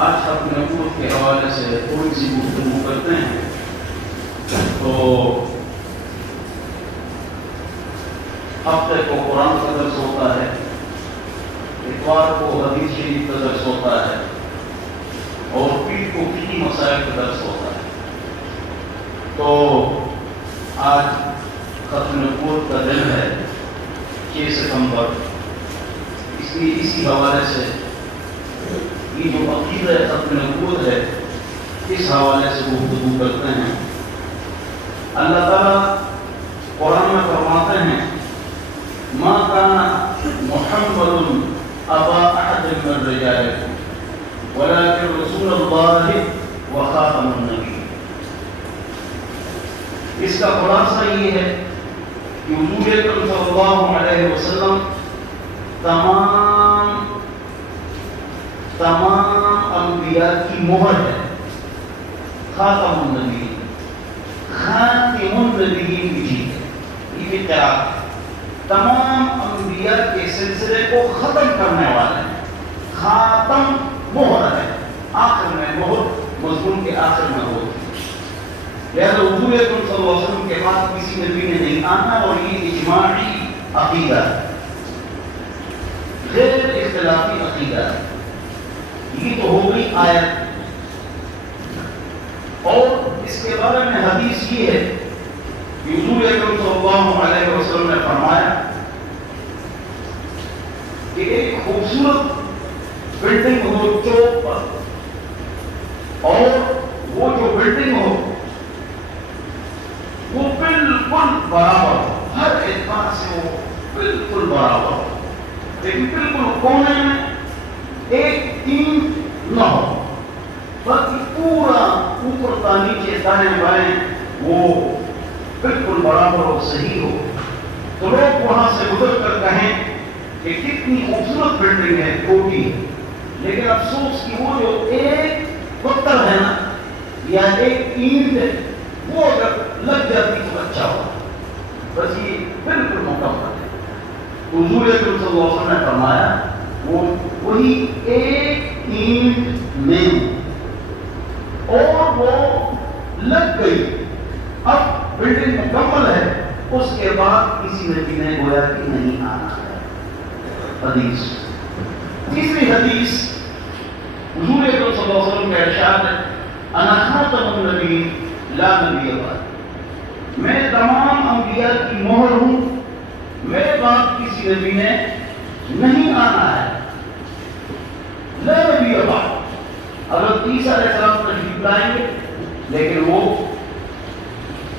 آج اپنے نبوت کے حوالے سے تھوڑی سی گفتگو کرتے ہیں. تو ہفتے کو قرآن کا درس ہوتا ہے، اتوار کو حدیث شریف کا درس ہوتا ہے، اور پیر کو فقہی مسائل کا درس ہوتا ہے. تو آج ختم نبوت کا دن ہے 6 ستمبر، اس لیے اسی حوالے سے یہ جو عقیدہ ختم نبوت ہے اس حوالے سے گفتگو کرتے ہیں. اللہ تعالیٰ قرآن میں فرماتے ہیں ما کان محمد ابا احد من رجالکم ولکن رسول اللہ وخاتم النبی. اس کا خلاصہ یہ ہے کہ حضور اکرم صلی اللہ علیہ وسلم تمام انبیاء کی مہر ہے. خاتم النبی، خاتم النبیین بھی ٹھیک ہے، یہ بھی قرآن ہے. تمام انبیاء کے سلسلے کو ختم کرنے والے ہیں. خاتم مہر ہے، آخر میں مہر مضمون کے آخر میں ہوتی ہے. لہذا حضور اکرم صلی اللہ علیہ وسلم کے بعد کسی نبی نے نہیں آنا، اور یہ اجماعی عقیدہ ہے، غیر اختلافی عقیدہ ہے. یہ تو ہو گئی آیت. اور اس کے بارے میں حدیث یہ ہے کہ حضور اکرم صلی اللہ علیہ وسلم نے فرمایا کہ ایک خوبصورت بلڈنگ ہو چوک پر، اور وہ جو بلڈنگ ہو وہ بالکل برابر ہو، ہر اعتبار سے وہ بالکل برابر ہو، لیکن بالکل کونے میں ایک اینٹ نہ ہو، باقی پورا اوپر تا نیچے دائیں بائیں وہ بالکل برابر اور صحیح ہو. تو لوگ وہاں سے گزر کر کہیں کہ کتنی خوبصورت بلڈنگ ہے، کوٹی ہے، لیکن افسوس کہ وہ جو ایک پتھر ہے نا یا ایک اینٹ ہے وہ اگر لگ جاتی تو اچھا ہو. بس یہ بالکل مکمل ہے. حضور اکرم صلی اللہ علیہ وسلم نے فرمایا وہی ایک اینٹ میں اور وہ لگ گئی، اب بلڈنگ مکمل ہے، اس کے بعد کسی نبی نے گویا کہ نہیں آنا ہے. حدیث تیسری حدیث حضور اکرم صلی اللہ علیہ وسلم کا ارشاد ہے انا خاتم النبی لا نبی بعد، میں تمام انبیاء کی مہر ہوں، میرے بعد کسی نبی نے نہیں آنا ہے. لا نبی بعد، حضرت عیسیٰ علیہ السلام تشریف لائیں گے لیکن وہ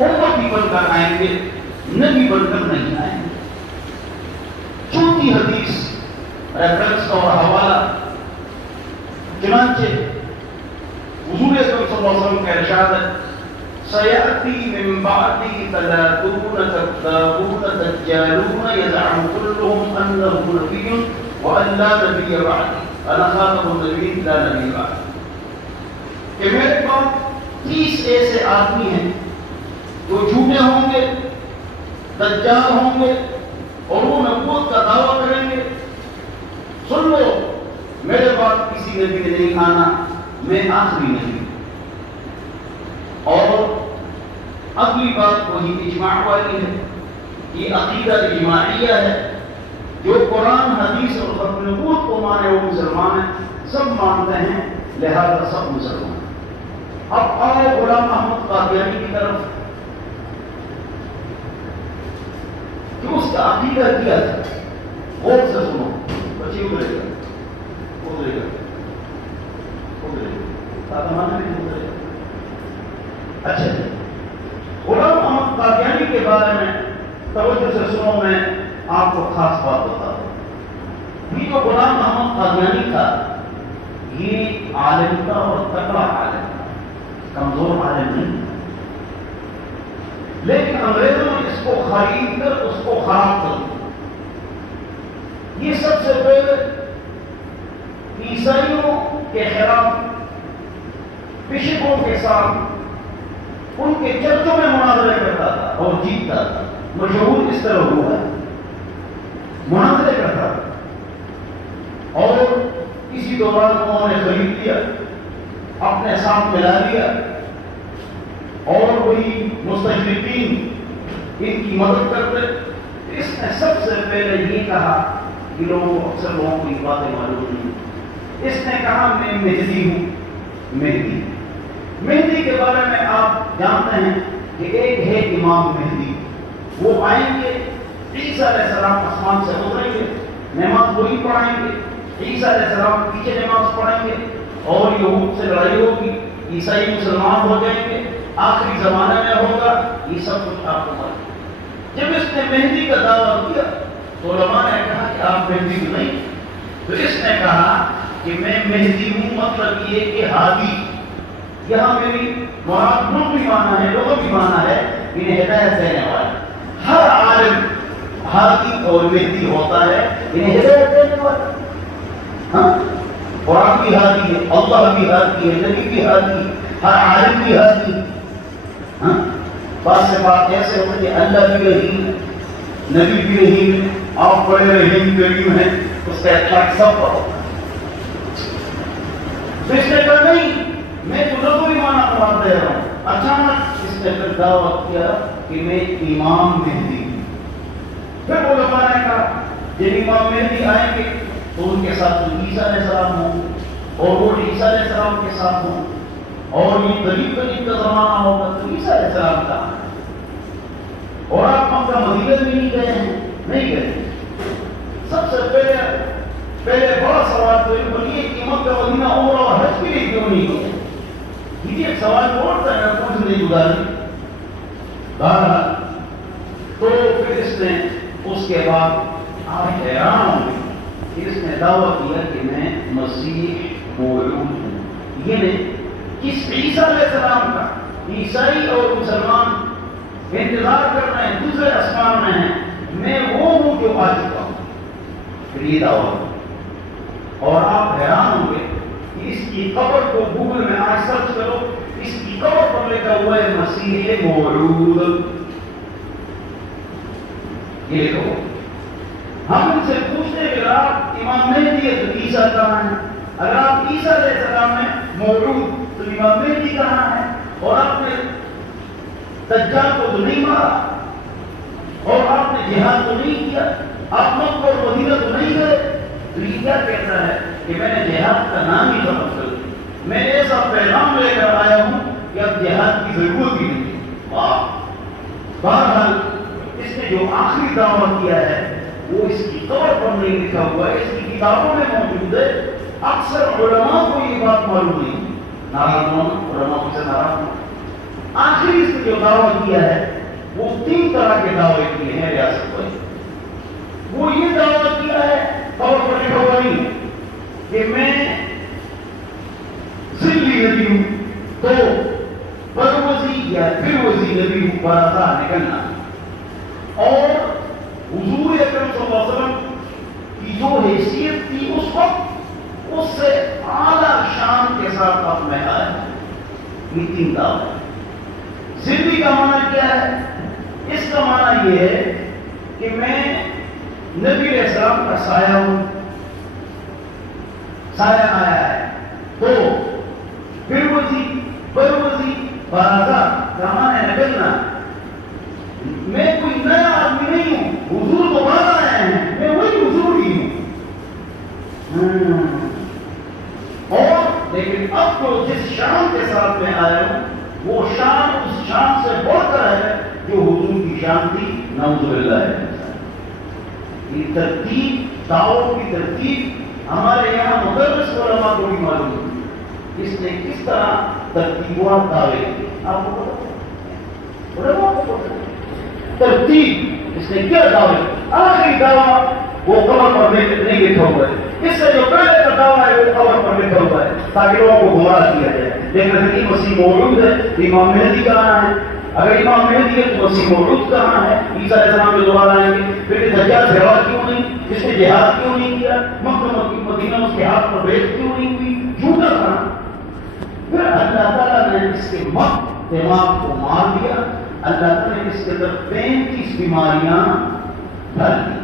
امتی بن کر آئیں گے، نبی بن کر نہیں آئیں گے. چوتھی حدیث ریفرنس اور حوالہ چنانچہ حضور اکرم صلی اللہ علیہ وسلم کا ارشاد ہے سیأتی من بعدی 30 کذابون دجالون یزعم کلهم انه نبی وان لا نبی بعدی انا خاتم النبیین لا نبی بعدی. کہ میرے پاس 30 ایسے آدمی ہیں جو جھوٹے ہوں گے، دجال ہوں گے، اور وہ نبوت کا دعویٰ کریں گے. سن لو، میرے بعد کسی نبی نے نہیں آنا، میں آخری نبی. اور اگلی بات وہی اجماع والی ہے، یہ عقیدہ اجماعیہ ہے. جو قرآن حدیث اور ختم نبوت کو مانے وہ مسلمان ہیں، سب مانتے ہیں، لہذا سب مسلمان. اب آؤ غلام احمد قادیانی کی طرف کہ اس کا عقیدہ کیا تھا. غور سے سنو، بچے ادھرے گا ادھرے گا ادھرے گا. اچھا جی، غلام احمد قادیانی کے بارے میں توجہ سے سنو، میں آپ کو خاص بات بتا دوں. یہ جو غلام احمد قادیانی تھا یہ عالم تھا اور تکڑا عالم تھا، کمزور عالم نہیں تھا. لیکن انگریزوں نے اس کو خرید کر اس کو خراب کر دیا. یہ سب سے پہلے عیسائیوں کے خلاف بشپوں کے ساتھ ان کے چرچوں میں مناظرے کرتا تھا اور جیتتا تھا. مشہور اس طرح ہوا ہے، مناظرے کرتا تھا. اور اسی دوران انہوں نے خرید لیا، اپنے ساتھ ملا لیا، اور وہی مستشرقین ان کی مدد کرتے۔ اس نے سب سے پہلے یہ کہا کہ اکثر لوگوں کو یہ باتیں معلوم نہیں، اس نے کہا میں مہدی ہوں۔ مہدی کے بارے میں آپ جانتے ہیں کہ ایک ہے امام مہدی، وہ آئیں گے، عیسیٰ علیہ السلام آسمان سے اتریں گے، نماز وہی پڑھائیں گے، عیسیٰ علیہ السلام پیچھے نماز پڑھیں گے، اور یہود سے لڑائی ہوگی، عیسائی مسلمان ہو جائیں گے، آخری زمانے میں ہوگا، یہ سب کچھ آپ کو معلوم۔ جب اس نے مہدی کا دعویٰ کیا تو علماء نے کہا کہ آپ مہدی نہیں، تو اس نے کہا کہ میں مہدی ہوں، مطلب یہ کہ ہادی، یہاں میری مراد بھی مانا ہے، لوگوں بھی مانا ہے، انہیں ہدایت دینے والا۔ ہر عالم ہادی اور مہدی ہوتا ہے، انہیں ہدایت دینے والا۔ ہاں، قرآن بھی ہادی ہے، اللہ بھی ہادی ہے، نبی بھی ہادی ہے، ہر عالم بھی ہادی ہے۔ ہاں، بات سے بات ایسے ہوتی ہے، اللہ بھی رحیم ہے، نبی بھی رحیم ہے، آپ بڑے رحیم کریم ہیں، اس کا اطلاق سب پر ہوتا ہے۔ تو اس نے کہا نہیں، میں تو لغوی معنی مراد دے رہا ہوں۔ اچانک اس نے پھر دعویٰ کیا کہ میں امام مہدی ہوں۔ پھر علماء نے کہا جب امام مہدی آئیں گے تو ان کے ساتھ عیسیٰ علیہ السلام ہوں، اور وہ عیسیٰ علیہ السلام کے ساتھ ہوں، اور یہ قریب کا زمانہ ہوگا تو عیسیٰ علیہ السلام کہاں ہے؟ اور آپ مکہ مدینہ بھی نہیں گئے ہیں، نہیں گئے۔ سب سے پہلے بڑا سوال تو یہ بنیے کہ مکہ مدینہ عمرہ اور حج کے لیے کیوں نہیں گئے؟ یہ ایک سوال بولتا ہے، کچھ نہیں گزاری۔ بہرحال تو پھر اس نے اس کے بعد آپ حیران ہوں گے کہ اس نے دعویٰ کیا کہ میں مسیح موعود ہوں۔ یہ نہیں کس عیسیٰ علیہ السلام کا، عیسائی اور مسلمان انتظار کر رہے ہیں، دوسرے آسمان میں ہیں، میں وہ ہوں جو آ چکا ہوں۔ پھر یہ دعویٰ، اور آپ حیران ہوں گے کہ اس کی قبر کو گوگل میں آج سرچ کرو، اس کی قبر پر لکھا ہوا ہے مسیح موعود۔ یہ لکھو، ہم ان سے پوچھتے ہیں کہ آپ امام مہدی ہے تو عیسیٰ کہاں ہے؟ اگر آپ عیسیٰ علیہ السلام میں موعود تو امام مہدی کہاں ہے؟ اور آپ نے دجال کو تو نہیں مارا، اور آپ نے جہاد تو نہیں کیا، آپ مکہ اور مدینہ تو نہیں گئے، تو یہ کیا کہتا ہے کہ میں نے جہاد کا نام ہی ختم کر دیا، میں ایسا پیغام لے کر آیا ہوں کہ اب جہاد کی ضرورت ہی نہیں۔ بہرحال اس نے جو آخری دعویٰ کیا ہے وہ اس کی قبر پر نہیں لکھا ہوا ہے، اس کی کتابوں میں موجود ہے۔ اکثر علماء کو یہ بات معلوم نہیں، ناراض ہونا، علماء سے ناراض ہونا۔ آخری اس نے جو دعویٰ کیا ہے وہ 3 طرح کے دعوے کیے ہیں ریاست پر۔ وہ یہ دعویٰ کیا ہے قبر پر لکھا ہوا نہیں کہ میں ذلی نبی ہوں، تو بروزی یا پھروزی نبی ہوں، برازہ نکلنا، اور حضور اکرم صلی اللہ علیہ وسلم کی جو حیثیت تھی اس وقت اس سے اعلیٰ شان کے ساتھ اب میں آیا ہوں۔ یہ 3 دعوے۔ ذلی کا معنی کیا ہے؟ اس کا معنی یہ ہے کہ میں نبی علیہ السلام کا سایہ ہوں، سایہ آیا ہے۔ تو پھروزی، بروزی، برازہ کا معنی نکلنا، میں کوئی نیا آدمی نہیں ہوں، حضور تو بعد آئے ہیں، میں وہی حضور ہی ہوں۔ اور لیکن اب تو جس شان کے ساتھ میں آیا ہوں وہ شان اس شان سے بڑھ کر ہے جو حضور کی شان تھی، نعوذ باللہ ہے۔ یہ ترتیب، دعووں کی ترتیب ہمارے یہاں مدرس علماء کو بھی معلوم ہے، اس نے کس طرح ترتیبات دعوے کی، آپ کو پتہ ہے؟ علماء کو پتہ ہے ترتیب اس نے کیا دعوے۔ آخری دعویٰ وہ قبر پر نہیں لکھا ہوا ہے، اس سے جو پہلے کا دعویٰ ہے وہ قبر پر لکھا ہوا ہے تاکہ لوگوں کو گمراہ کیا جائے۔ لیکن اگر مسیح موعود ہے تو امام مہدی کہاں ہے؟ اگر امام مہدی ہے تو مسیح موعود کہاں ہے؟ عیسیٰ علیہ السلام جو دوبارہ آئیں گے، پھر یہ دجال جہاد کیوں نہیں؟ اس نے جہاد کیوں نہیں کیا؟ مکہ مدینہ اس کے ہاتھ پر بیعت کیوں نہیں ہوئی؟ جھوٹا تھا۔ پھر اللہ تعالیٰ نے اس کے دماغ کو مار دیا، اللہ تعالیٰ نے اس کے اندر 35 بیماریاں ڈال دی،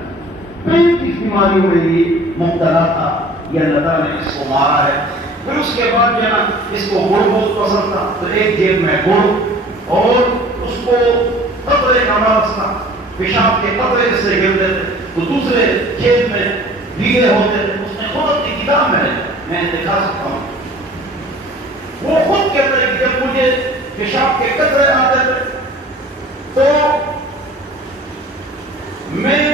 35 بیماریوں میں یہ مبتلا تھا، یہ اللہ تعالیٰ نے اس کو مارا ہے. پھر اس کے بعد جو ہے نا اس کو گڑ بہت پسند تھا تو ایک جیب میں گڑ اور اس کو قطرے کا مرض تھا, پیشاب کے قطرے جس سے گرتے تھے تو دوسرے کھیت میں بھیگے ہوتے تھے. اس نے خود اپنی کتاب میں دکھا سکتا ہوں, وہ خود کہتا ہے کہ جب مجھے پیشاب کے قطرے آتے تھے تو میں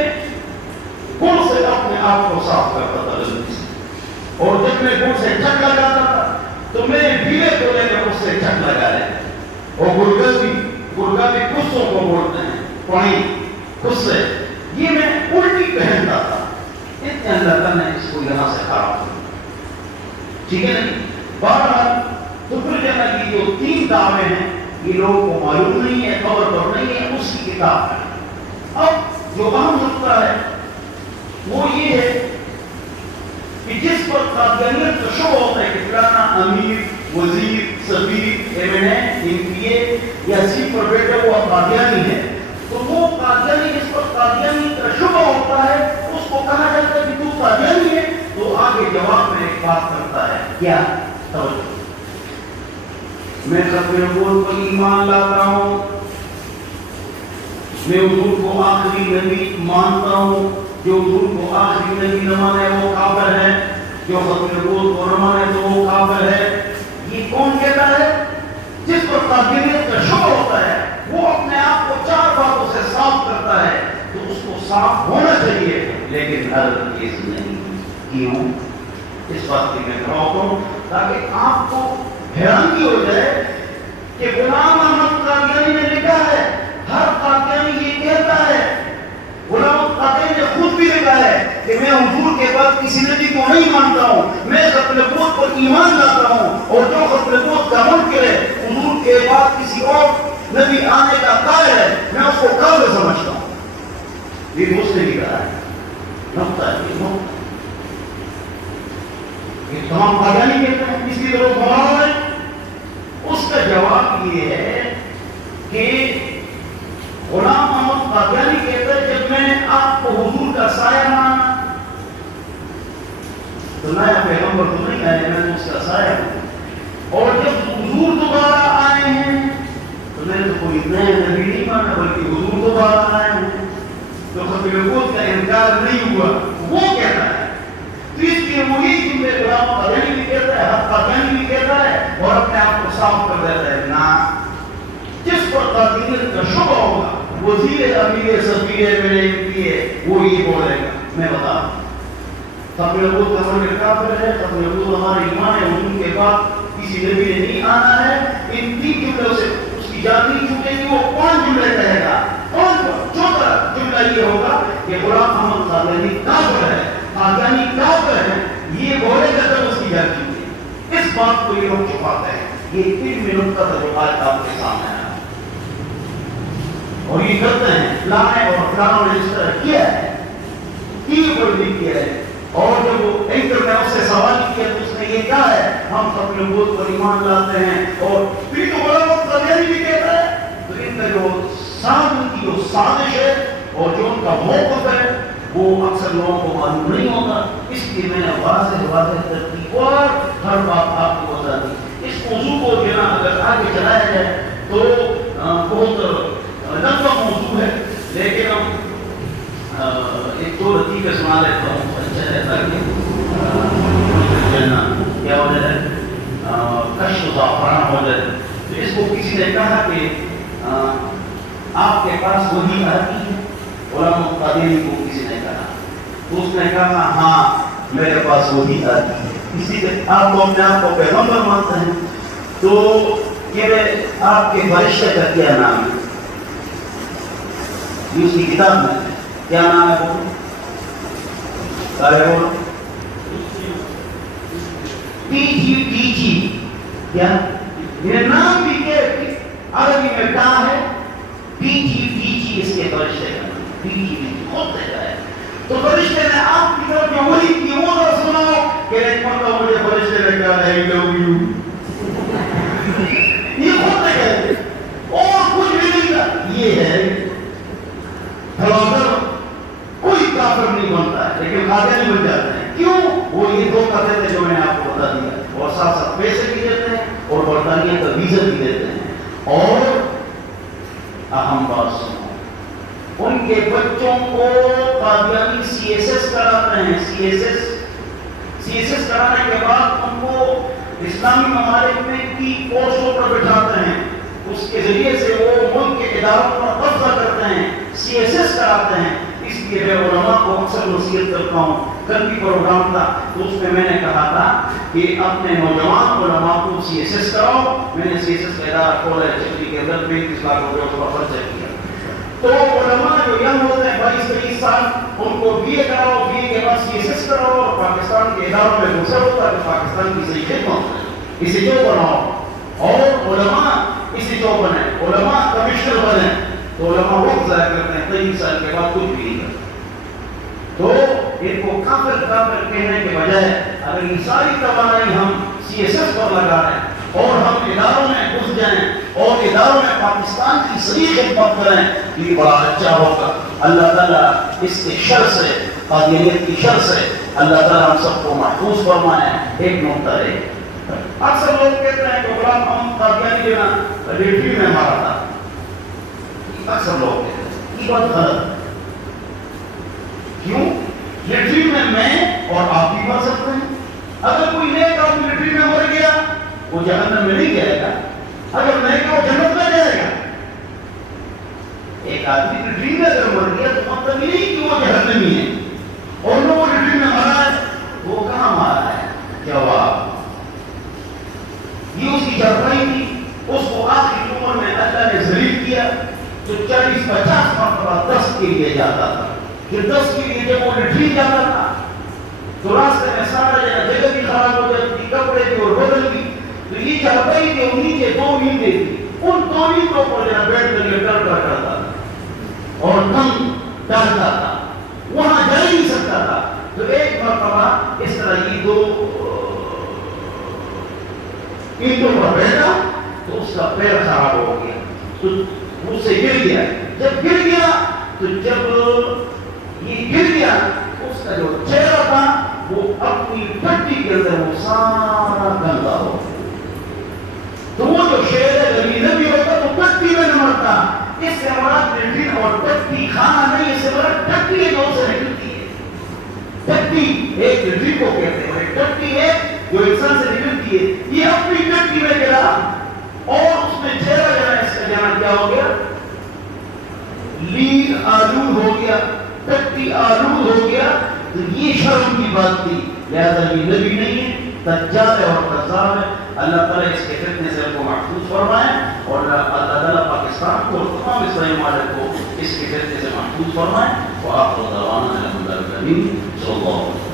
گڑ سے اپنے آپ کو صاف کرتا تھا جلدی سے, اور جب میں گڑ سے جھگ لگاتا تھا تو میں بھیلے کو لے کر اس سے جھگ لگا لے. اور گرگا بھی غصوں کو بولتے ہیں, پانی غصے, یہ میں الٹی پہنتا تھا. اتنے اللہ تعالیٰ نے اس کو یہاں سے خراب کیا. ٹھیک ہے نہیں, بہرحال تو پھر جب یہ جو 3 دعوے ہیں یہ لوگوں کو معلوم نہیں ہے, خبر پر نہیں ہے, اس کی کتاب ہے. اب جو اہم نقطہ ہے وہ یہ ہے کہ جس پر قادیانیت کا شبہ ہوتا ہے کہ فلانا امیر, وزیر, سفیر, MP یا سی پر بیٹھے وہ قادیانی ہے, تو وہ قادیانی جس پر قادیانی کا شبہ ہوتا ہے اس کو کہا جاتا ہے کہ تو قادیانی ہے. تو آگے جواب میں ایک بات کرتا ہے, کیا توجہ, میں ختم نبوت پر ایمان لاتا ہوں, میں حضور کو آخری نبی مانتا ہوں, جو حضور کو آخری نبی نہ مانے وہ کافر ہے, جو ختم نبوت کو نہ مانے تو وہ کافر ہے. یہ کون کہتا ہے؟ جس پر قادیانیت کا شبہ ہوتا ہے وہ اپنے آپ کو 4 باتوں سے صاف کرتا ہے, تو اس کو صاف ہونا چاہیے, لیکن ہر چیز نہیں. کیوں؟ اس بات کی میں کہتا ہوں تاکہ آپ کو حیرانی ہو جائے کہ غلام احمد قادیانی نے لکھا ہے, ہر قادیانی یہ کہتا ہے, غلام قادیانی نے خود بھی لکھا ہے کہ میں حضور کے بعد کسی نبی کو نہیں مانتا ہوں, میں ختم نبوت پر ایمان لاتا ہوں, اور جو ختم نبوت کا منکر ہے حضور کے بعد کسی اور نبی آنے کا قائل ہے میں اس کو کافر سمجھتا ہوں. یہ اس نے بھی کہا ہے. نقطہ ہے, یہ تمام قادیانی کہتے ہیں اس کی ضرورت ہمارا ہے. اس کا جواب یہ ہے کہ غلام احمد قادیانی کہتا ہے جب میں نے آپ کو حضور کا سایہ مانا تو نیا پیغمبر تو نہیں آئے, میں نے اس کا سایہ ہوں, اور جب حضور دوبارہ آئے ہیں تو میں نے تو کوئی نیا نبی نہیں مانا بلکہ حضور دوبارہ آئے ہیں, تو ختم نبوت کا انکار نہیں ہوا. وہ کہتا ہے تو اس لیے وہی جملے غلام قادیانی بھی کہتا ہے, حق قادیانی بھی کہتا ہے, اور اپنے آپ کو صاف کر دیتا ہے. نہ, جس پر قادیانیت کا شبہ ہوگا, وزیر, امیر, سفیر, MP وہ یہ بولے گا. میں بتا رہا ہوں ختم نبوت کا منکر کافر ہے, ختم نبوت ہمارا ایمان ہے, حضور کے بعد کسی نبی نے نہیں آنا ہے. ان 3 جملوں سے اس کی جان نہیں چھوٹے گی. وہ 5 جملے کہے گا. 4 جملہ یہ ہوگا کہ غلام احمد قادیانی کافر ہے, قادیانی کافر ہے, یہ بولے گا تب اس کی جان چھوٹے. اس بات کو یہ لوگ چھپاتے ہیں. یہ 3 منٹ کا تجربات آپ کے سامنے ہے, اور یہ کرتے ہیں فلانے اور فلاں نے اس طرح کیا ہے, کیا ہے. اور جب وہ اینکر نے اس سے سوال کیا تو اس نے یہ کہا ہے ہم ختم نبوت پر ایمان لاتے ہیں, اور پھر تو بڑا وقت قادیانی بھی کہتا ہے. تو ان کا جو سازش ہے اور جو ان کا موقف ہے وہ اکثر لوگوں کو معلوم نہیں ہوتا. اس لیے میں نے واضح ترتیب اور ہر بات آپ کو بتا دی. اس موضوع کو جو نا اگر آگے چلایا جائے تو بہت لمبا موضوع ہے, لیکن ہم ایک 2 لطیفے سنا لیتا ہوں. اچھا رہتا ہے کیا ہو جائے کشف زعفران ہو جائے. تو اس کو کسی نے کہا کہ آپ کے پاس وہی آتی ہے, غلام قادیانی کو کسی نے کہا, تو اس نے کہا ہاں میرے پاس وہی آتی ہے. اسی لیے آپ کو اپنے آپ کو پیغمبر مانتے ہیں, تو یہ آپ کے فرشتے کا کیا نام ہے؟ یہ اس کی کتاب میں کیا نام ہے؟ بولو PG کیا یہ نام بھی کہ عربی میں کیا ہے؟ PG اس کے فرشتے کا نام. PG خود دیتا ہے. تو فرشتے نے آپ کی طرف جو وہی کی وہ نہ سناؤ کہ ایک مرتبہ مجھے فرشتے نے کہا I love you. یہ خود دیتا ہے اور کچھ بھی نہیں کہا. یہ ہے کوئی کافر نہیں بنتا ہے لیکن قادیانی بن جاتے ہیں. کیوں؟ وہ یہ دھوکہ سی ایس ایس کرانے کے بعد ان کو اسلامی ممالک میں کی پوسٹوں پر بٹھاتے ہیں، اس کے ذریعے سے وہ ملک کے اداروں پر قبضہ کرتے ہیں، سی ایس ایس کراتے ہیں۔ اس لیے میں علماء کو اکثر نصیحت کرتا ہوں۔ کل بھی پروگرام تھا تو اس میں نے کہا تھا کہ اپنے نوجوان علماء کو سی ایس ایس کراؤ۔ میں نے سی ایس ایس کا ادارہ کھولا ہے چکری کے اندر، 35 لاکھ روپے اس پر خرچہ کیا۔ تو علماء جو ینگ ہوتے ہیں 22-23 سال، ان کو بی اے کراؤ، بی اے کے بعد سی ایس ایس کراؤ، اور پاکستان کے اداروں میں گھسا ہوتا ہے پاکستان کی صحیح خدمت، اسے جو بناؤ، اور علماء اسی جو بنے، علماء کمشنر بنے، تو علماء وقت ضائع کرتے ہیں، 23 سال کے بعد کچھ بھی نہیں کرتے۔ تو ان کو کافر کہنے کے بجائے اگر یہ ساری توانائی ہم سی ایس ایس پر لگا رہے ہیں اور ہم اداروں میں گھس جائیں اور اداروں میں پاکستان کی صحیح خدمت کریں، یہ بڑا اچھا ہوگا۔ اللہ تعالیٰ اس کے شر سے، قادریت کی شر سے اللہ تعالیٰ ہم سب کو محفوظ فرمائے۔ ایک نقطہ ہے، اکثر لوگ کہتے ہیں کہ غلام محمد قادیانی جو نا لیٹری میں مارا تھا، اکثر لوگ کہتے ہیں، یہ بات غلط ہے۔ کیوں؟ لیٹری میں اور آپ بھی مر سکتے ہیں۔ اگر کوئی نیک آدمی لیٹری میں مر گیا وہ جہنم میں نہیں جائے گا، اگر نیک وہ جنت میں جائے گا۔ ایک آدمی لیٹری میں اگر مر گیا تو مطلب یہ نہیں کہ وہ جہنمی ہے، اور وہ لیٹری میں مرا ہے، وہ کہاں مارا ہے؟ جواب، یہ اس کی چرپائی تھی، اس کو آخری عمر میں اللہ نے ذلیل کیا، تو 40-50 مرتبہ 10 کے لیے جاتا تھا، پھر 10 کے لیے جب وہ لیٹری جاتا تھا تو راستے میں سارا جگہ بھی خراب ہو جاتی تھی، کپڑے بھی اور بدل بھی، تو یہ چرپائی تھی، اور نیچے 2 نیندیں تھی، ان 2 نیندوں پر جہاں بیٹھ کر یہ ڈر کرتا تھا اور دم ڈالتا تھا، وہاں جا ہی نہیں سکتا تھا۔ تو ایک مرتبہ اس طرح یہ 2 اینٹوں پر بیٹھا تو اس کا پیر خراب ہو گیا، تو اس سے گر گیا۔ جب گر گیا تو جب یہ گر گیا اس کا جو چہرہ تھا وہ اپنی پٹی کے اندر وہ سارا گندا ہو گیا۔ تو وہ جو شیر غریب بھی ہوتا تو پٹی میں نہ مرتا، اس سے مراد لیٹرین اور پٹی کھانا نہیں، اس سے مراد ٹٹی ہے جو اسے نکلتی ہے۔ ٹٹی ایک لیٹرین کو کہتے ہیں، ایک ٹٹی ہے جو انسان سے نکلتی ہے، یہ اپنی ٹٹی میں گرا اور اس میں چہرہ جو ہے اس کا جانا کیا ہو گیا؟ لیر آلود ہو گیا، ٹٹی آلود ہو گیا۔ تو یہ شرم کی بات تھی، لہذا یہ نبی نہیں ہے، دجال ہے اور کذاب ہے۔ اللہ تعالیٰ اس کے فتنے سے کو محفوظ فرمائے، اور اللہ تعالیٰ پاکستان کو اور تمام اسلامی ممالک کو اس کے فتنے سے محفوظ فرمائے۔ وآخر دعوانا الحمد للہ صلی اللہ علیہ وسلم۔